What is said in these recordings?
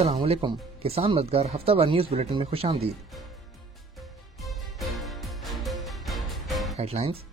السلام علیکم. کسان مددگار ہفتہ وار نیوز بلیٹن میں خوش آمدید. Head lines.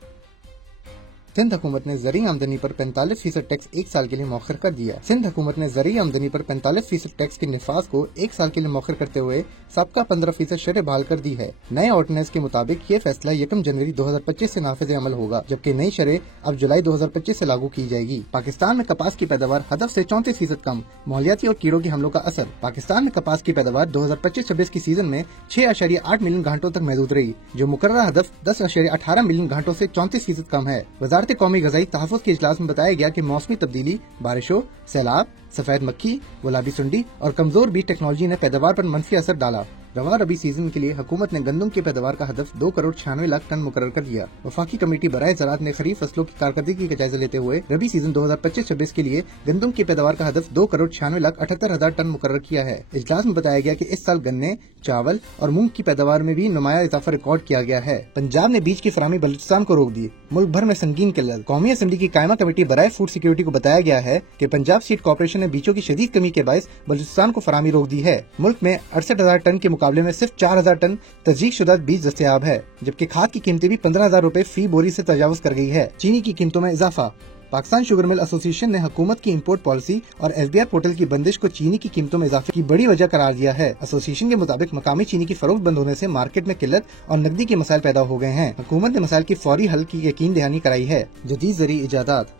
سندھ حکومت نے زرعی آمدنی پر 45% ٹیکس ایک سال کے لیے مؤخر کر دیا. سندھ حکومت نے زرعی آمدنی پر 45% ٹیکس کے نفاذ کو ایک سال کے لیے مؤخر کرتے ہوئے سابقہ 15% شرح بحال کر دی ہے. نئے آرڈیننس کے مطابق یہ فیصلہ 1 جنوری 2025 سے نافذ عمل ہوگا، جبکہ نئی شرح اب جولائی 2025 سے لاگو کی جائے گی. پاکستان میں کپاس کی پیداوار ہدف سے 34% کم. ماحولیاتی اور کیڑوں کے حملوں کا اثر. پاکستان میں کپاس کی پیداوار 2025-26 کی سیزن میں 6.8 ملین گھنٹوں تک محدود رہی، جو مقررہ ہدف 10.18 ملین گھنٹوں سے 34% کم ہے. وزارت قومی غذائی تحفظ کے اجلاس میں بتایا گیا کہ موسمی تبدیلی، بارشوں، سیلاب، سفید مکھی، گلابی سنڈی اور کمزور بیج ٹیکنالوجی نے پیداوار پر منفی اثر ڈالا. رواں ربی سیزن کے لیے حکومت نے گندم کی پیداوار کا ہدف 2 کروڑ 96 لاکھ ٹن مقرر کر دیا. وفاقی کمیٹی برائے زراعت نے خریف فصلوں کی کارکردگی کا جائزہ لیتے ہوئے ربی سیزن 2025-26 کے لیے گندم کی پیداوار کا ہدف 2 کروڑ 96 لاکھ 78 ہزار ٹن مقرر کیا ہے. اجلاس میں بتایا گیا کہ اس سال گنے، چاول اور مونگ کی پیداوار میں بھی نمایاں اضافہ ریکارڈ کیا گیا ہے. پنجاب نے بیج کی فراہمی بلوچستان کو روک دی. ملک بھر میں سنگین قلت. قومی اسمبلی کی قائمہ کمیٹی برائے فوڈ سیکورٹی کو بتایا گیا ہے کہ پنجاب سیڈ کارپوریشن نے بیجوں کی شدید کمی کے باعث بلوچستان کو فراہمی روک دی ہے. ملک میں 68,000 ٹن کے مقابلے میں صرف 4,000 ٹن تصدیق شدہ بیج دستیاب ہے، جبکہ کھاد کی قیمتیں بھی 15,000 روپے فی بوری سے تجاوز کر گئی ہے. چینی کی قیمتوں میں اضافہ. پاکستان شوگر مل ایسوسی ایشن نے حکومت کی امپورٹ پالیسی اور SBR پورٹل کی بندش کو چینی کی قیمتوں میں اضافے کی بڑی وجہ قرار دیا ہے. ایسوسی ایشن کے مطابق مقامی چینی کی فروخت بند ہونے سے مارکیٹ میں قلت اور نقدی کے مسائل پیدا ہو گئے ہیں. حکومت نے مسائل کی فوری حل کی یقین دہانی کرائی ہے. جدید زرعی ایجادات.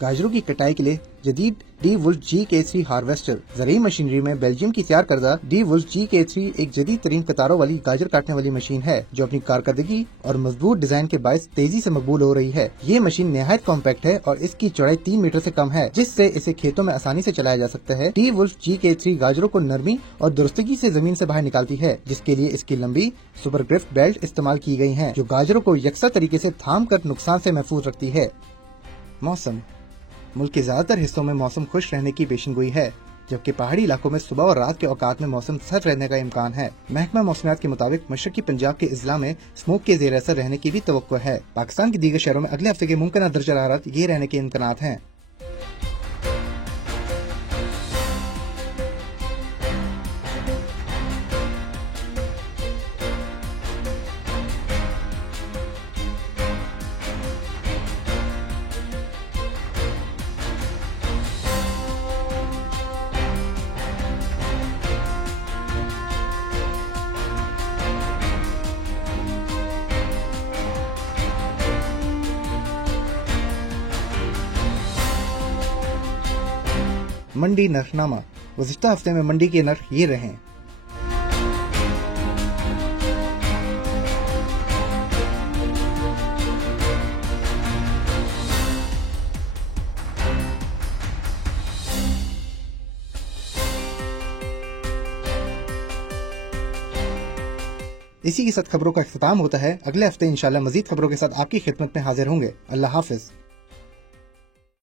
گاجروں کی کٹائی کے لیے جدید ڈی وولف GK3 ہارویسٹر. زرعی مشینری میں بیلجیم کی تیار کردہ ڈی وولف GK3 ایک جدید ترین قطاروں والی گاجر کاٹنے والی مشین ہے جو اپنی کارکردگی اور مضبوط ڈیزائن کے باعث تیزی سے مقبول ہو رہی ہے. یہ مشین نہایت کمپیکٹ ہے اور اس کی چوڑائی 3 میٹر سے کم ہے، جس سے اسے کھیتوں میں آسانی سے چلایا جا سکتا ہے. ڈی وولف GK3 گاجروں کو نرمی اور درستگی سے زمین سے باہر نکالتی ہے، جس کے لیے اس کی لمبی سپر گرفٹ بیلٹ استعمال کی گئی ہیں جو گاجروں کو یکساں طریقے سے تھام کر نقصان سے محفوظ رکھتی ہے. موسم. ملک کے زیادہ تر حصوں میں موسم خوش رہنے کی پیشن گوئی ہے، جبکہ پہاڑی علاقوں میں صبح اور رات کے اوقات میں موسم سرد رہنے کا امکان ہے. محکمہ موسمیات کے مطابق مشرقی پنجاب کے اضلاع میں اسموک کے زیر اثر رہنے کی بھی توقع ہے. پاکستان کے دیگر شہروں میں اگلے ہفتے کے ممکنہ درجہ حرارت یہ رہنے کے امکانات ہیں. منڈی نرخ نامہ. گزشتہ ہفتے میں منڈی کے نرخ یہ رہے. اسی کے ساتھ خبروں کا اختتام ہوتا ہے. اگلے ہفتے انشاءاللہ مزید خبروں کے ساتھ آپ کی خدمت میں حاضر ہوں گے. اللہ حافظ.